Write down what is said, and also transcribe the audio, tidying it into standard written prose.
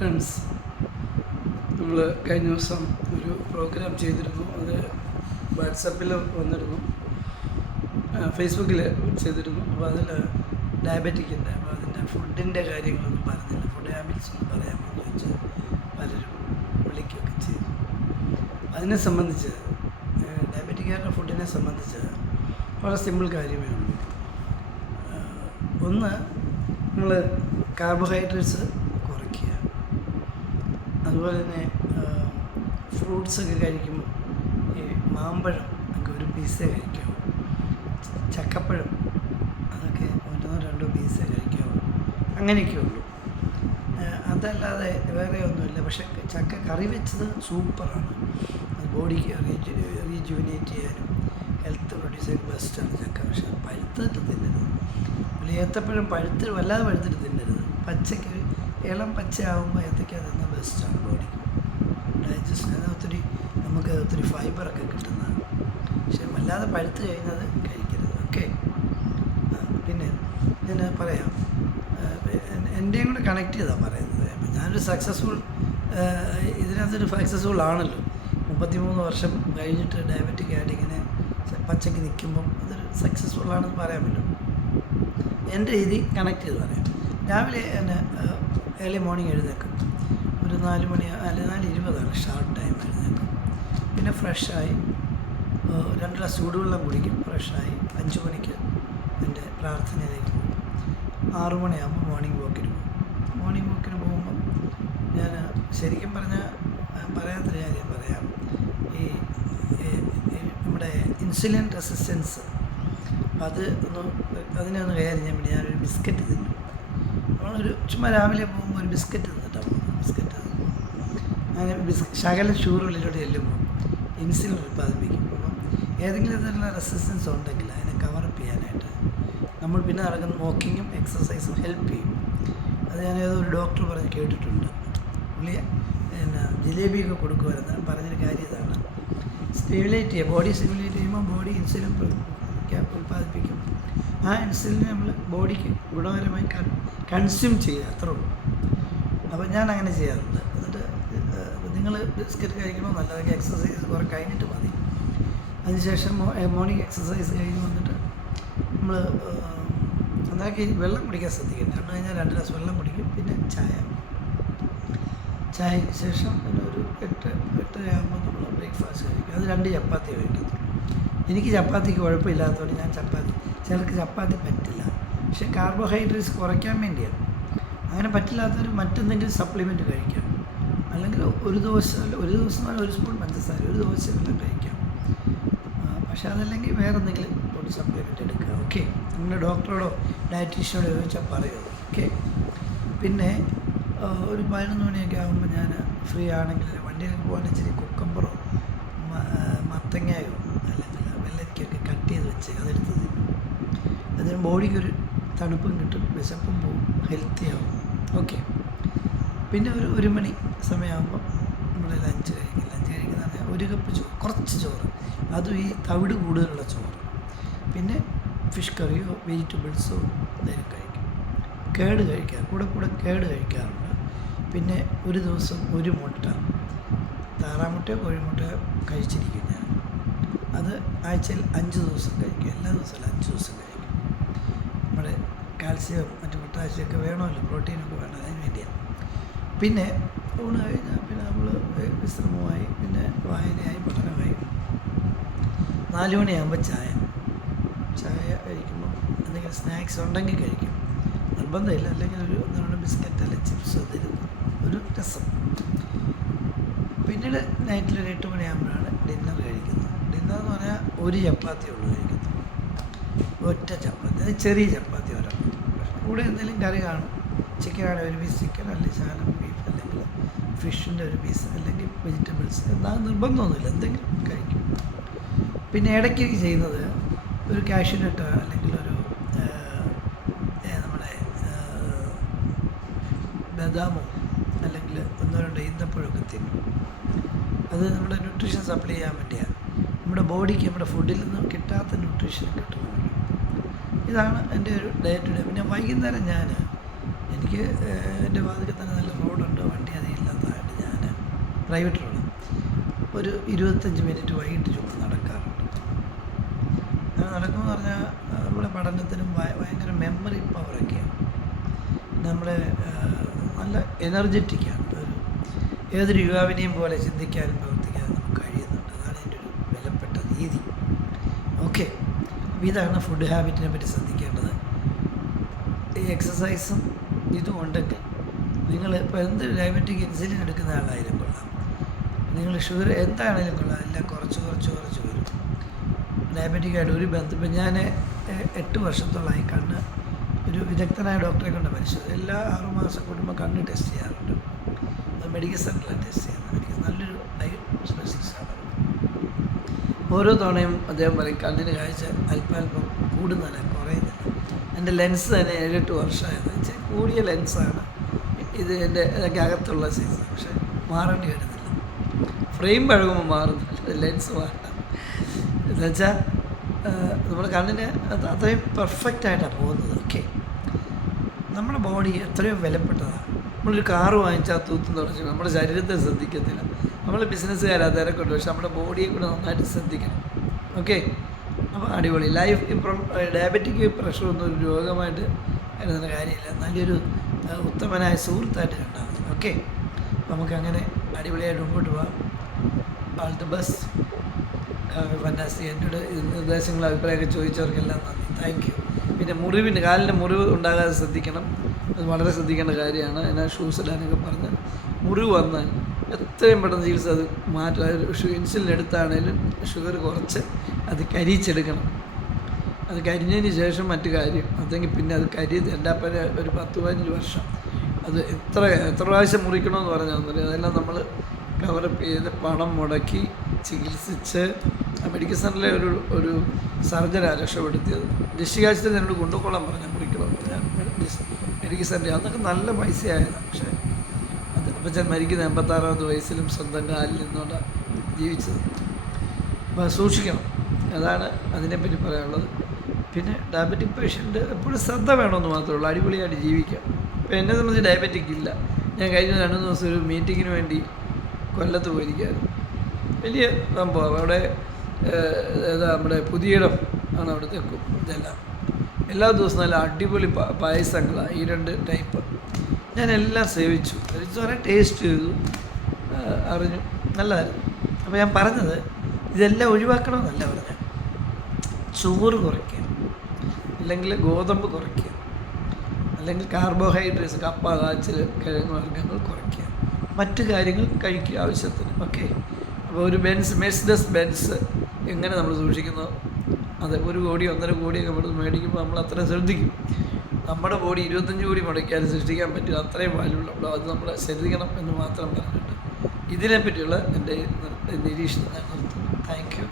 Friends, നമ്മൾ കഴിഞ്ഞ ദിവസം ഒരു പ്രോഗ്രാം ചെയ്തിരുന്നു. അത് വാട്സപ്പിൽ വന്നിരുന്നു, ഫേസ്ബുക്കിൽ ചെയ്തിരുന്നു. അപ്പോൾ അതിൽ ഡയബറ്റിക്കിൻ്റെ, അപ്പോൾ അതിൻ്റെ ഫുഡിൻ്റെ കാര്യങ്ങളൊന്നും പറഞ്ഞില്ല. ഫുഡ് ഹാബിറ്റ്സ് ഒന്നും പറയാമെന്ന് വെച്ച് പലരും വിളിക്കുകയൊക്കെ ചെയ്തു. അതിനെ സംബന്ധിച്ച്, ഡയബറ്റിക്കാരുടെ ഫുഡിനെ സംബന്ധിച്ച് വളരെ സിമ്പിൾ കാര്യമേ ഉള്ളൂ. ഒന്ന്, നമ്മൾ കാർബോഹൈഡ്രേറ്റ്സ് കുറയ്ക്കുക. അതുപോലെ തന്നെ ഫ്രൂട്ട്സൊക്കെ കഴിക്കുമ്പോൾ ഈ മാമ്പഴം ഒക്കെ ഒരു പീസേ കഴിക്കാവൂ. ചക്കപ്പഴം അതൊക്കെ ഒന്നോ രണ്ടോ പീസേ കഴിക്കാവൂ. അങ്ങനെയൊക്കെ ഉള്ളൂ. അതല്ലാതെ വേറെ ഒന്നുമില്ല. പക്ഷെ ചക്ക കറി വെച്ചത് സൂപ്പറാണ്. അത് ബോഡിക്ക് റീജുവിനേറ്റ് ചെയ്യാനും ഹെൽത്ത് പ്രൊഡ്യൂസ് ചെയ്യാൻ ബെസ്റ്റാണ് ചക്ക. പക്ഷെ പഴുത്തിട്ട് തിന്നരുത്. ഏത്തപ്പഴം വല്ലാതെ പഴുത്തിട്ട് തിന്നരുത്. പച്ചയ്ക്ക് ഇളം പച്ചയാകുമ്പോൾ ഏത്തയ്ക്ക തിന്ന ബെസ്റ്റാണ് ബോഡിക്ക്. ഡൈജഷൻ നമുക്ക് ഒത്തിരി ഫൈബറൊക്കെ കിട്ടുന്നതാണ്. പക്ഷെ വല്ലാതെ പഴുത്ത് കഴിഞ്ഞത് കഴിക്കരുത്. ഓക്കെ. പിന്നെ ഞാൻ പറയാം, എൻ്റെയും കൂടെ കണക്ട് ചെയ്താണ് പറയുന്നത്. അപ്പം ഞാനൊരു ഇതിനകത്തൊരു സക്സസ്ഫുൾ ആണല്ലോ. 33 വർഷം കഴിഞ്ഞിട്ട് ഡയബറ്റിക് ആയിട്ട് ഇങ്ങനെ പച്ചയ്ക്ക് നിൽക്കുമ്പം അതൊരു സക്സസ്ഫുൾ ആണെന്ന് പറയാൻ പറ്റും. എൻ്റെ രീതി കണക്ട് ചെയ്ത് പറയാം. രാവിലെ എന്നെ ഏർലി മോർണിംഗ് എഴുന്നേക്കും. ഒരു 4 മണി, 4:20 ഷാർപ്പ് ടൈം എഴുന്നേക്കും. പിന്നെ ഫ്രഷായി 2 ഗ്ലാസ് ചൂടുവെള്ളം കുടിക്കും. ഫ്രഷായി 5 മണിക്ക് എൻ്റെ പ്രാർത്ഥനയിലേക്ക് പോകും. 6 മണിയാകുമ്പോൾ മോർണിംഗ് വാക്കിന് പോകും. മോർണിംഗ് വാക്കിന് പോകുമ്പം ഞാൻ ശരിക്കും പറയാത്തൊരു കാര്യം പറയാം. ഈ നമ്മുടെ ഇൻസുലിൻ റെസിസ്റ്റൻസ് അതിനെ ഒന്ന് കൈകാര്യം വേണ്ടി ഞാനൊരു ബിസ്ക്കറ്റ് തിന്നു. നമ്മളൊരു ചുമ്മാ രാവിലെ പോകുമ്പോൾ ഒരു ബിസ്ക്കറ്റ് തിന്നിട്ടാണ് പോകുന്നത്. ബിസ്ക്കറ്റ് തിന്നു അങ്ങനെ ശകലം ഷുഗറുള്ളിലൂടെ ചെല്ലുമ്പോൾ ഇൻസുലിൻ ഉൽപ്പാദിപ്പിക്കും. അപ്പം ഏതെങ്കിലും തരത്തിലുള്ള റെസിസ്റ്റൻസ് ഉണ്ടെങ്കിൽ അതിനെ കവറപ്പ് ചെയ്യാനായിട്ട് നമ്മൾ പിന്നെ നടക്കുന്ന വാക്കിങ്ങും എക്സസൈസും ഹെൽപ്പ് ചെയ്യും. അത് ഞാൻ ഏതൊരു ഡോക്ടർ പറഞ്ഞ് കേട്ടിട്ടുണ്ട്. പുള്ളി ജിലേബിയൊക്കെ കൊടുക്കുമായിരുന്നു. പറഞ്ഞൊരു കാര്യം ഇതാണ്: സ്റ്റിമുലേറ്റ് ചെയ്യുക. ബോഡി സ്റ്റിമുലേറ്റ് ചെയ്യുമ്പോൾ ബോഡി ഇൻസുലിൻ ഉൽപ്പാദിപ്പിക്കും. ആ ഇൻസുലിനെ നമ്മൾ ബോഡിക്ക് ഗുണകരമായി കൺസ്യൂം ചെയ്യുക, അത്രേ ഉള്ളൂ. അപ്പോൾ ഞാൻ അങ്ങനെ ചെയ്യാറുണ്ട്. എന്നിട്ട് നിങ്ങൾ ബിസ്ക്കറ്റ് കഴിക്കണോ നല്ലതൊക്കെ എക്സസൈസ് കുറെ കഴിഞ്ഞിട്ട് മതി. അതിനുശേഷം മോർണിംഗ് എക്സസൈസ് കഴിഞ്ഞ് വന്നിട്ട് നമ്മൾ അതൊക്കെ വെള്ളം കുടിക്കാൻ ശ്രദ്ധിക്കും. കാരണം കഴിഞ്ഞാൽ 2 ഗ്ലാസ് വെള്ളം കുടിക്കും. പിന്നെ ചായയ്ക്ക് ശേഷം പിന്നെ ഒരു 8-8:30 ആകുമ്പോൾ നമ്മൾ ബ്രേക്ക്ഫാസ്റ്റ് കഴിക്കും. അത് 2 ചപ്പാത്തി കഴിക്കുന്നു. എനിക്ക് ചപ്പാത്തിക്ക് കുഴപ്പമില്ലാത്തതുകൊണ്ട് ഞാൻ ചിലർക്ക് ചപ്പാത്തി പറ്റില്ല. പക്ഷേ കാർബോഹൈഡ്രേറ്റ്സ് കുറയ്ക്കാൻ വേണ്ടിയാണ്. അങ്ങനെ പറ്റില്ലാത്തവർ മറ്റെന്തെങ്കിലും സപ്ലിമെൻറ്റ് കഴിക്കാം. അല്ലെങ്കിൽ ഒരു ദിവസം 1 സ്പൂൺ പഞ്ചസാര, ഒരു ദോശ വെള്ളം കഴിക്കാം. പക്ഷേ അതല്ലെങ്കിൽ വേറെ എന്തെങ്കിലും ഒരു സപ്ലിമെൻറ്റ് എടുക്കുക. ഓക്കെ. നിങ്ങളുടെ ഡോക്ടറോടോ ഡയറ്റീഷ്യനോടോ ചോദിച്ചാൽ പറയുള്ളൂ. ഓക്കെ. പിന്നെ ഒരു 11 മണിയൊക്കെ ആകുമ്പോൾ ഞാൻ ഫ്രീ ആണെങ്കിൽ വണ്ടിയിലേക്ക് പോകാൻ ഇച്ചിരി കുക്കമ്പറോ മത്തങ്ങയോ അല്ലെങ്കിൽ വെള്ളരിക്കൊക്കെ കട്ട് ചെയ്ത് വെച്ച് അതെടുത്ത് തിന്നും. അതിന് ബോഡിക്കൊരു തണുപ്പും കിട്ടും, വിശപ്പും പോവും, ഹെൽത്തി ആവും. ഓക്കെ. പിന്നെ ഒരു 1 മണി സമയമാകുമ്പോൾ നമ്മൾ ലഞ്ച് കഴിക്കുന്ന പറഞ്ഞാൽ 1 കപ്പ് ചോറ്, കുറച്ച് ചോറ്, അതും ഈ തവിട് കൂടുതലുള്ള ചോറ്. പിന്നെ ഫിഷ് കറിയോ വെജിറ്റബിൾസോ എന്തെങ്കിലും കഴിക്കും. കേട് കഴിക്കാറുണ്ട്. പിന്നെ ഒരു ദിവസം 1 മുട്ട, താറാമുട്ടയോ കോഴിമുട്ടയോ കഴിച്ചിരിക്കും ഞാൻ. അത് ആഴ്ചയിൽ 5 ദിവസം കഴിക്കും. എല്ലാ ദിവസവും 5 ദിവസം കഴിക്കും. നമ്മുടെ കാൽസ്യം മറ്റ് പൊട്ടാസ്യമൊക്കെ വേണമല്ലോ, പ്രോട്ടീനൊക്കെ വേണം, അതിന് വേണ്ടിയാണ്. പിന്നെ ഊണ് കഴിഞ്ഞാൽ പിന്നെ നമ്മൾ വിശ്രമമായി, പിന്നെ വായനയായി, പഠനമായി. 4 മണിയാകുമ്പോൾ ചായ കഴിക്കുമ്പോൾ എന്തെങ്കിലും സ്നാക്സ് ഉണ്ടെങ്കിൽ കഴിക്കും. നിർബന്ധമില്ല. അല്ലെങ്കിൽ ഒരു 1-2 ബിസ്ക്കറ്റ് അല്ലെങ്കിൽ ചിപ്സ് തരുന്നു, ഒരു രസം. പിന്നീട് നൈറ്റിൽ 8 മണിയാകുമ്പോഴാണ് ഡിന്നർ കഴിക്കുന്നത്. ഡിന്നർ എന്ന് പറഞ്ഞാൽ 1 ചപ്പാത്തി ഉള്ളു കഴിക്കുന്നത്. ഒറ്റ ചപ്പാത്തി, അത് ചെറിയ ചപ്പാത്തി ഒരെണ്ണം. കൂടെ എന്തെങ്കിലും കറി കാണും. ചിക്കനാണെങ്കിൽ 1 പീസ് ചിക്കൻ, അല്ലെങ്കിൽ ശകലം ബീഫ്, അല്ലെങ്കിൽ ഫിഷിൻ്റെ 1 പീസ്, അല്ലെങ്കിൽ വെജിറ്റബിൾസ്. എന്താ നിർബന്ധമൊന്നുമില്ല, എന്തെങ്കിലും കഴിക്കും. പിന്നെ ഇടയ്ക്ക് ചെയ്യുന്നത് ഒരു കാഷ്യൂനട്ട് അല്ലെങ്കിൽ ഒരു നമ്മുടെ ബദാമോ അല്ലെങ്കിൽ 1-2 ഈന്തപ്പഴമൊക്കെ തിന്നും. അത് നമ്മുടെ ന്യൂട്രീഷൻ സപ്ലൈ ചെയ്യാൻ വേണ്ടിയാണ്. നമ്മുടെ ബോഡിക്ക് നമ്മുടെ ഫുഡിൽ നിന്ന് കിട്ടാത്ത ന്യൂട്രീഷൻ കിട്ടുന്നുണ്ട്. ഇതാണ് എൻ്റെ ഒരു ഡേ ടു ഡേ. പിന്നെ വൈകുന്നേരം ഞാൻ എനിക്ക് എൻ്റെ വാതിൽക്കൽ തന്നെ നല്ല റോഡുണ്ട്, വണ്ടി അധികം ഇല്ലാത്തതായിട്ട് ഞാൻ പ്രൈവറ്റ് റോഡ് ഒരു 25 മിനിറ്റ് വൈകിട്ട് ചുമ്മാ നടക്കാറുണ്ട്. അങ്ങനെ നടക്കുമെന്ന് പറഞ്ഞാൽ നമ്മുടെ പഠനത്തിനും ഭയങ്കര മെമ്മറി പവറൊക്കെയാണ്. നമ്മളെ നല്ല എനർജറ്റിക്കാണ്. ഏതൊരു യുവാവിനെയും പോലെ ചിന്തിക്കാനും പ്രവർത്തിക്കാനും നമുക്ക് കഴിയുന്നുണ്ട്. അതാണ് എൻ്റെ ഒരു വിലപ്പെട്ട രീതി. ഓക്കെ, അപ്പോൾ ഇതാണ് ഫുഡ് ഹാബിറ്റിനെ പറ്റി ശ്രദ്ധിക്കേണ്ടത്. ഈ എക്സസൈസും ഇതും ഉണ്ടെങ്കിൽ നിങ്ങൾ ഇപ്പോൾ എന്ത് ഡയബറ്റിക് ഇൻസുലിൻ എടുക്കുന്ന ആളായാലും കൊള്ളാം, നിങ്ങൾ ഷുഗർ എന്താണെങ്കിലും കൊള്ളാം, എല്ലാം കുറച്ച് വരും. ഡയബറ്റിക്കായിട്ട് ഒരു ബന്ധം. ഇപ്പം ഞാൻ 8 വർഷത്തോളമായി കണ്ണ് ഒരു വിദഗ്ധനായ ഡോക്ടറെ കൊണ്ട് പരിശോധിച്ചു. എല്ലാ 6 മാസം കൂടുമ്പോൾ കണ്ണ് ടെസ്റ്റ് ചെയ്യാറുണ്ട്. അത് മെഡിക്കൽ സെൻ്ററിലാണ് ടെസ്റ്റ് ചെയ്യുന്നത്. എനിക്ക് നല്ലൊരു ഐ സ്പെഷ്യലിസ്റ്റാണ്. ഓരോ തവണയും അദ്ദേഹം പറയും കണ്ണിന് കാഴ്ച അല്പാൽപ്പം കൂടുന്നില്ല, കുറയുന്നില്ല. എൻ്റെ ലെൻസ് തന്നെ 7-8 വർഷമായത് വെച്ചാൽ കൂടിയ ലെൻസാണ് ഇത്. എൻ്റെ ഇതൊക്കെ അകത്തുള്ള സൈസ്, പക്ഷേ മാറേണ്ടി വരുന്നില്ല. ഫ്രെയിം പഴകുമ്പോൾ മാറുന്നില്ല, ലെൻസ് മാറണം. എന്നുവെച്ചാൽ നമ്മുടെ കണ്ണിന് അത്രയും പെർഫെക്റ്റായിട്ടാണ് പോകുന്നത്. ഓക്കെ, നമ്മുടെ ബോഡി എത്രയോ വിലപ്പെട്ടതാണ്. നമ്മളൊരു കാറ് വാങ്ങിച്ചാൽ തൂത്തും തുടച്ച് നമ്മുടെ ശരീരത്തെ ശ്രദ്ധിക്കത്തില്ല. നമ്മൾ ബിസിനസ്സുകാർ തിരക്കുണ്ട്, പക്ഷെ നമ്മുടെ ബോഡിയെ കൂടെ നന്നായിട്ട് ശ്രദ്ധിക്കണം. ഓക്കെ, അപ്പോൾ അടിപൊളി ലൈഫ്. ഇപ്പം ഡയബറ്റിക് പ്രഷറൊന്നും ഒരു രോഗമായിട്ട് കരുതുന്ന കാര്യമില്ല. നല്ലൊരു ഉത്തമനായ സുഹൃത്തായിട്ട് കണ്ടാൽ മതി. ഓക്കെ, നമുക്കങ്ങനെ അടിപൊളിയായിട്ട് മുമ്പോട്ട് പോകാം. All the best, fantastic. എന്നോട് നിർദ്ദേശങ്ങളും അഭിപ്രായമൊക്കെ ചോദിച്ചവർക്കെല്ലാം നന്ദി, താങ്ക് യു. പിന്നെ കാലിൻ്റെ മുറിവ് ഉണ്ടാകാതെ ശ്രദ്ധിക്കണം, അത് വളരെ ശ്രദ്ധിക്കേണ്ട കാര്യമാണ്. എന്നാൽ ഷൂസ് ഇടാനൊക്കെ പറഞ്ഞ് മുറിവ് വന്നാൽ എത്രയും പെട്ടെന്ന് ചികിത്സ അത് മാറ്റും. അത് ഇൻസുലിൻ എടുത്താണേലും ഷുഗർ കുറച്ച് അത് കരിച്ചെടുക്കണം. അത് കരിഞ്ഞതിന് ശേഷം മറ്റു കാര്യം, അതെങ്കിൽ പിന്നെ അത് എൻ്റെ ഒരു 10-15 വർഷം അത് എത്ര പ്രാവശ്യം മുറിക്കണമെന്ന് പറഞ്ഞാൽ അതെല്ലാം നമ്മൾ കവറപ്പ് ചെയ്ത് പണം മുടക്കി ചികിത്സിച്ച് മെഡിക്കൽ സെൻ്ററിലെ ഒരു സർജനാണ് രക്ഷപ്പെടുത്തിയത്. ഋഷികാശത്തിൽ എന്നോട് കൊണ്ടുപോകാൻ പറഞ്ഞാൽ മുറിക്കണമെന്ന് ഞാൻ മെഡിക്കൽ സെൻ്ററിൽ. അതൊക്കെ നല്ല പൈസയായതാണ്. പക്ഷേ അപ്പച്ചൻ മരിക്കുന്ന 86ാമത്തെ വയസ്സിലും സ്വന്തം കാലിൽ നിന്നുകൊണ്ടാണ് ജീവിച്ചത്. അപ്പോൾ സൂക്ഷിക്കണം, അതാണ് അതിനെപ്പറ്റി പറയാനുള്ളത്. പിന്നെ ഡയബറ്റിക് പേഷ്യൻ്റ് എപ്പോഴും ശ്രദ്ധ വേണമെന്ന് മാത്രമേ ഉള്ളൂ, അടിപൊളിയായിട്ട് ജീവിക്കാം. ഇപ്പോൾ എന്നെ സംബന്ധിച്ച് ഡയബറ്റിക് ഇല്ല. ഞാൻ കഴിഞ്ഞ 2 ദിവസം ഒരു മീറ്റിങ്ങിന് വേണ്ടി കൊല്ലത്ത് പോയിരിക്കുകയായിരുന്നു. വലിയ സംഭവം. അവിടെ നമ്മുടെ പുതിയിടം ആണ് അവിടുത്തെ ഇതെല്ലാം. എല്ലാ ദിവസവും നല്ല അടിപൊളി പായസങ്ങളാണ്, ഈ 2 ടൈപ്പ്. ഞാനെല്ലാം സേവിച്ചു പറഞ്ഞാൽ ടേസ്റ്റ് ചെയ്തു, അറിഞ്ഞു, നല്ലതായിരുന്നു. അപ്പോൾ ഞാൻ പറഞ്ഞത് ഇതെല്ലാം ഒഴിവാക്കണമെന്നല്ല പറഞ്ഞത്. ചോറ് കുറയ്ക്കുക, അല്ലെങ്കിൽ ഗോതമ്പ് കുറയ്ക്കുക, അല്ലെങ്കിൽ കാർബോഹൈഡ്രേറ്റ്സ് കപ്പ, കാച്ചിൽ, കിഴങ്ങ് വർഗ്ഗങ്ങൾ കുറയ്ക്കുക, മറ്റു കാര്യങ്ങൾ കഴിക്കുക ആവശ്യത്തിന്. ഓക്കെ, അപ്പോൾ ഒരു മെഴ്സിഡസ് ബെൻസ് എങ്ങനെ നമ്മൾ സൂക്ഷിക്കുന്നോ അത് 1 കോടി 1.5 കോടിയൊക്കെ നമ്മൾ മേടിക്കുമ്പോൾ നമ്മൾ അത്ര ശ്രദ്ധിക്കും. നമ്മുടെ ബോഡി 25 കോടി മുടക്കിയാൽ സൃഷ്ടിക്കാൻ പറ്റും, അത്രയും വാല്യുള്ള അത് നമ്മൾ ശ്രദ്ധിക്കണം എന്ന് മാത്രം പറഞ്ഞിട്ട് ഇതിനെപ്പറ്റിയുള്ള എൻ്റെ നിരീക്ഷണം ഞാൻ നിർത്തുന്നു. Thank you.